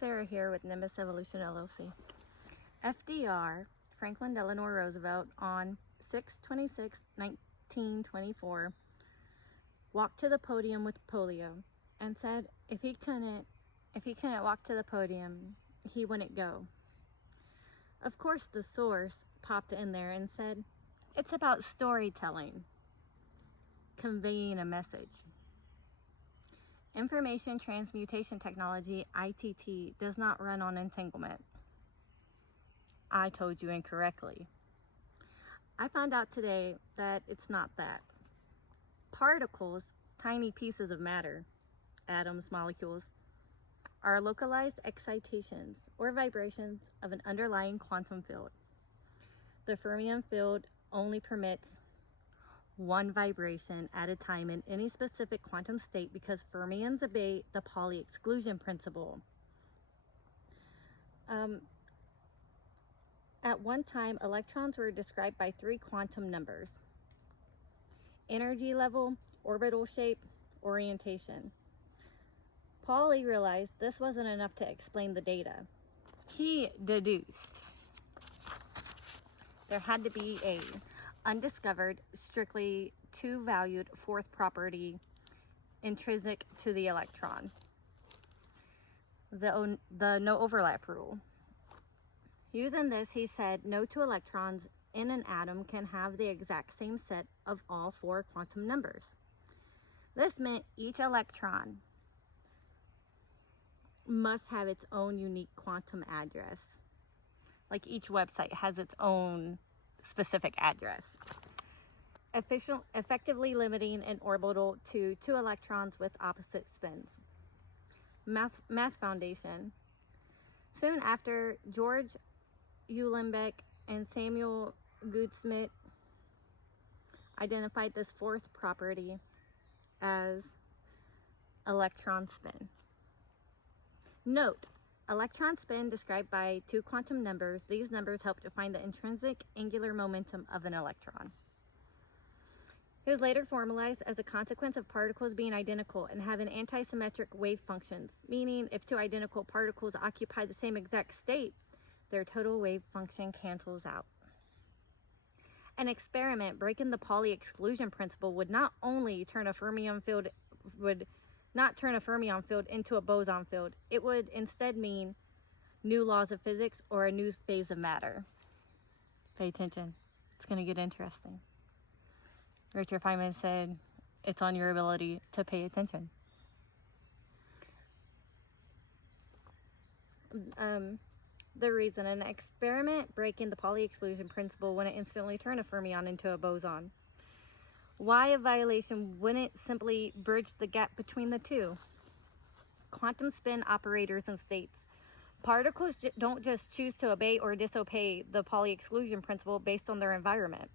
Sarah here with Nimbus Evolution LLC. FDR, Franklin Delano Roosevelt, on 6/26/1924, walked to the podium with polio and said if he couldn't walk to the podium, he wouldn't go. Of course, the source popped in there and said, it's about storytelling, conveying a message. Information Transmutation Technology, ITT, does not run on entanglement. I told you incorrectly. I found out today that it's not that. Particles, tiny pieces of matter, atoms, molecules, are localized excitations or vibrations of an underlying quantum field. The fermion field only permits one vibration at a time in any specific quantum state because fermions obey the Pauli exclusion principle. At one time, electrons were described by 3 quantum numbers: energy level, orbital shape, orientation. Pauli realized this wasn't enough to explain the data. He deduced there had to be a undiscovered, strictly 2-valued fourth property intrinsic to the electron, the no overlap rule. Using this, he said no 2 electrons in an atom can have the exact same set of all 4 quantum numbers. This meant each electron must have its own unique quantum address. Like each website has its own specific address, effectively limiting an orbital to 2 electrons with opposite spins. Math foundation. Soon after, George Uhlenbeck and Samuel Goudsmit identified this fourth property as electron spin. Note, electron spin described by 2 quantum numbers. These numbers help define the intrinsic angular momentum of an electron. It was later formalized as a consequence of particles being identical and having antisymmetric wave functions, meaning if 2 identical particles occupy the same exact state, their total wave function cancels out. An experiment breaking the Pauli exclusion principle would not only turn a fermion field into a boson field, it would instead mean new laws of physics or a new phase of matter. Pay attention. It's going to get interesting. Richard Feynman said, it's on your ability to pay attention. The reason an experiment breaking the Pauli exclusion principle wouldn't instantly turn a fermion into a boson. Why a violation wouldn't simply bridge the gap between the 2? Quantum spin operators and states. Particles don't just choose to obey or disobey the Pauli exclusion principle based on their environment.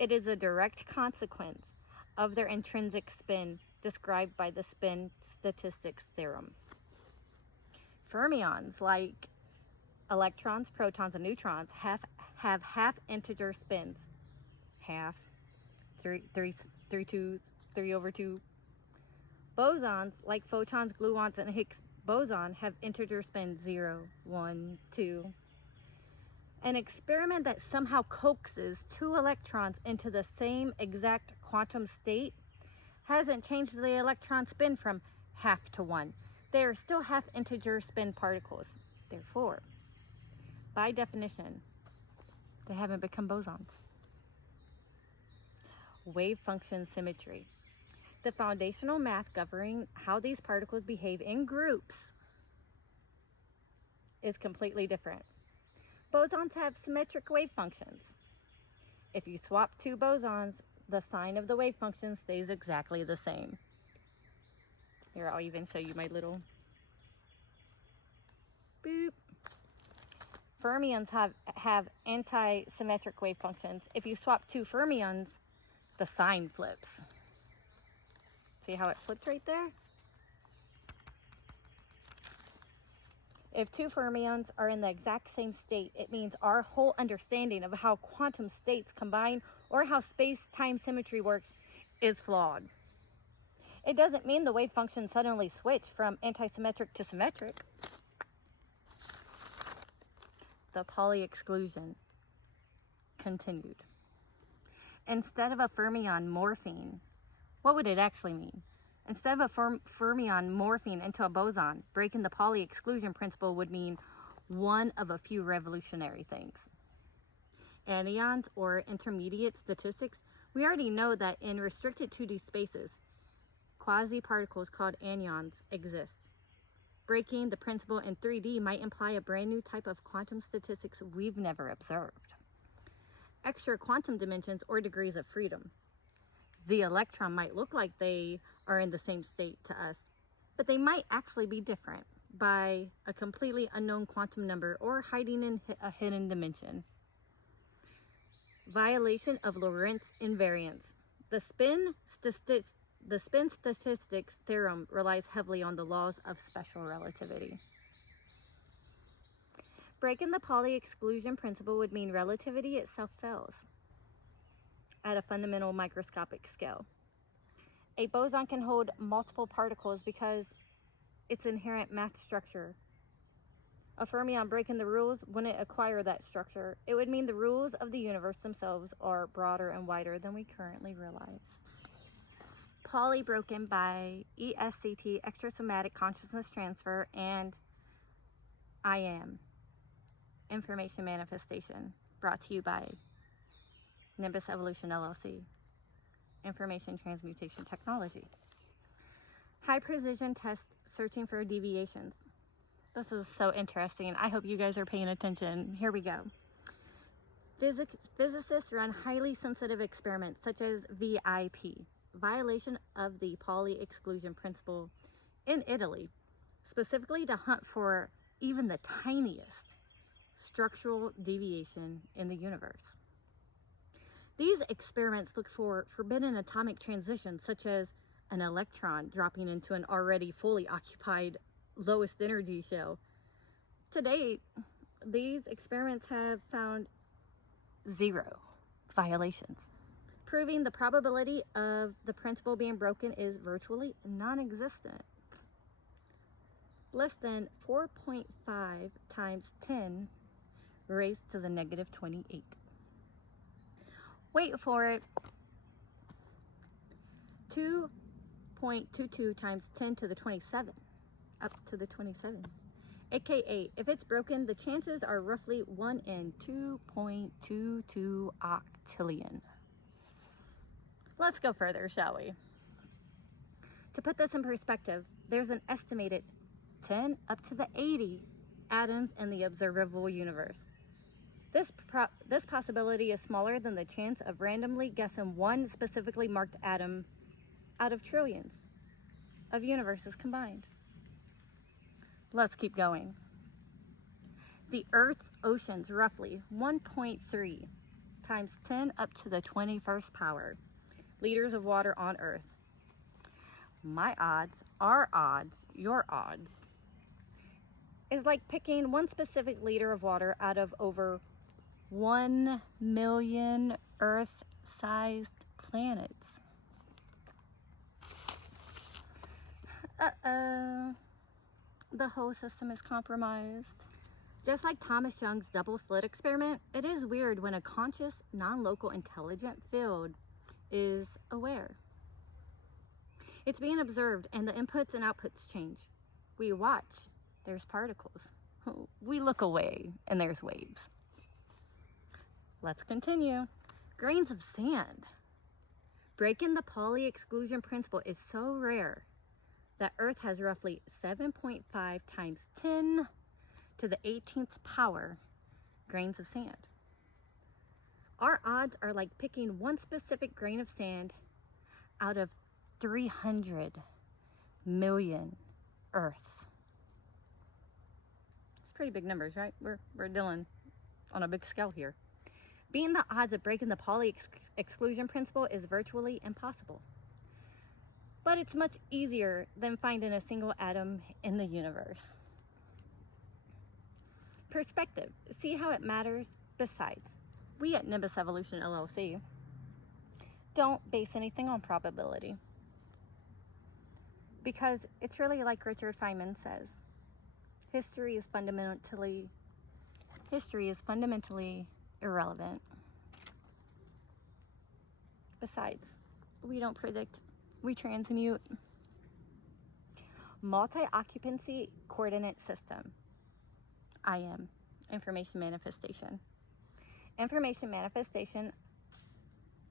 It is a direct consequence of their intrinsic spin described by the spin statistics theorem. Fermions, like electrons, protons, and neutrons, have half-integer spins. Half. 3 over 2. Bosons, like photons, gluons, and Higgs boson, have integer spins 0, 1, 2. An experiment that somehow coaxes 2 electrons into the same exact quantum state hasn't changed the electron spin from half to 1. They are still half-integer spin particles. Therefore, by definition, they haven't become bosons. Wave function symmetry. The foundational math governing how these particles behave in groups is completely different. Bosons have symmetric wave functions. If you swap 2 bosons, the sign of the wave function stays exactly the same. Here, I'll even show you my little boop. Fermions have anti-symmetric wave functions. If you swap 2 fermions, the sign flips. See how it flipped right there? If 2 fermions are in the exact same state, it means our whole understanding of how quantum states combine or how space-time symmetry works is flawed. It doesn't mean the wave function suddenly switched from antisymmetric to symmetric. the Pauli exclusion continued. Instead of a fermion morphine, what would it actually mean? Instead of a fermion morphine into a boson, breaking the Pauli exclusion principle would mean one of a few revolutionary things. Anyons, or intermediate statistics, we already know that in restricted 2D spaces, quasi-particles called anyons exist. Breaking the principle in 3D might imply a brand new type of quantum statistics we've never observed. Extra quantum dimensions or degrees of freedom. The electron might look like they are in the same state to us, but they might actually be different by a completely unknown quantum number or hiding in a hidden dimension. Violation of Lorentz invariance. The spin statistics theorem relies heavily on the laws of special relativity. Breaking the Pauli exclusion principle would mean relativity itself fails at a fundamental microscopic scale. A boson can hold multiple particles because its inherent mass structure. A fermion breaking the rules wouldn't acquire that structure. It would mean the rules of the universe themselves are broader and wider than we currently realize. Pauli broken by ESCT, extrasomatic consciousness transfer, and I am information manifestation, brought to you by Nimbus Evolution LLC, information transmutation technology. High precision test searching for deviations. This is so interesting. I hope you guys are paying attention. Here we go. Physicists run highly sensitive experiments such as VIP, violation of the Pauli exclusion principle, in Italy, specifically to hunt for even the tiniest structural deviation in the universe. These experiments look for forbidden atomic transitions, such as an electron dropping into an already fully occupied lowest energy shell. To date, these experiments have found 0 violations, proving the probability of the principle being broken is virtually non-existent. Less than 4.5 times 10 raised to the negative 28. Wait for it. 2.22 times 10 to the 27. Up to the 27. AKA, if it's broken, the chances are roughly 1 in 2.22 octillion. Let's go further, shall we? To put this in perspective, there's an estimated 10 up to the 80 atoms in the observable universe. This possibility is smaller than the chance of randomly guessing one specifically marked atom out of trillions of universes combined. Let's keep going. The Earth's oceans, roughly 1.3 times 10 up to the 21st power liters of water on Earth. My odds, our odds, your odds, is like picking one specific liter of water out of over 1 million Earth-sized planets. The whole system is compromised. Just like Thomas Young's double slit experiment, it is weird when a conscious, non-local, intelligent field is aware. It's being observed and the inputs and outputs change. We watch, there's particles. We look away and there's waves. Let's continue. Grains of sand. Breaking the Pauli exclusion principle is so rare that Earth has roughly 7.5 times 10 to the 18th power grains of sand. Our odds are like picking one specific grain of sand out of 300 million Earths. It's pretty big numbers, right? We're dealing on a big scale here. Beating the odds of breaking the Pauli exclusion principle is virtually impossible. But it's much easier than finding a single atom in the universe. Perspective. See how it matters? Besides, we at Nimbus Evolution LLC don't base anything on probability. Because it's really like Richard Feynman says, history is fundamentally history is fundamentally irrelevant. Besides, we don't predict, we transmute. Multi-occupancy coordinate system, IM, information manifestation. Information manifestation,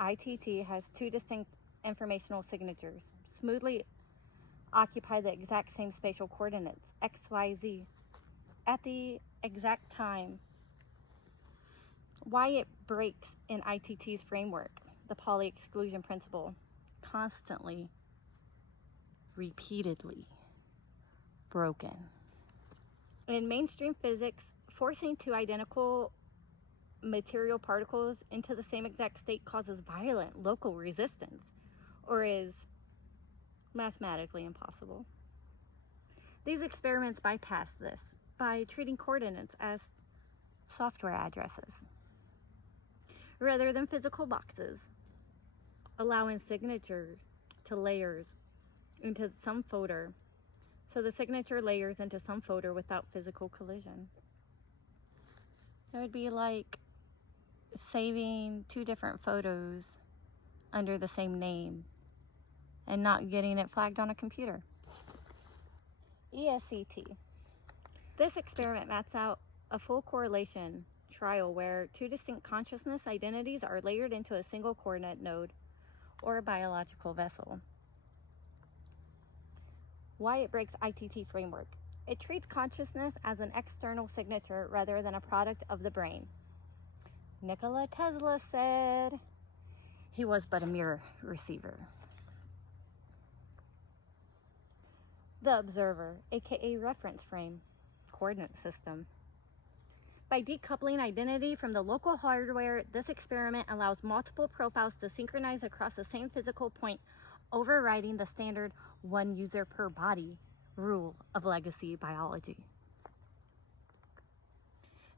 ITT, has two distinct informational signatures, smoothly occupy the exact same spatial coordinates, X, Y, Z, at the exact time. Why it breaks in ITT's framework, the Pauli exclusion principle, constantly, repeatedly broken. In mainstream physics, forcing two identical material particles into the same exact state causes violent local resistance, or is mathematically impossible. These experiments bypass this by treating coordinates as software addresses rather than physical boxes, allowing signatures to layers into some folder, so the signature layers into some folder without physical collision. It would be like saving two different photos under the same name and not getting it flagged on a computer. ESCT. This experiment maps out a full correlation trial where two distinct consciousness identities are layered into a single coordinate node or a biological vessel. Why it breaks ITT framework. It treats consciousness as an external signature rather than a product of the brain. Nikola Tesla said he was but a mirror receiver. The observer, aka reference frame, coordinate system. By decoupling identity from the local hardware, this experiment allows multiple profiles to synchronize across the same physical point, overriding the standard one user per body rule of legacy biology.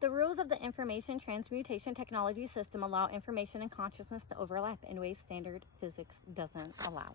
The rules of the information transmutation technology system allow information and consciousness to overlap in ways standard physics doesn't allow.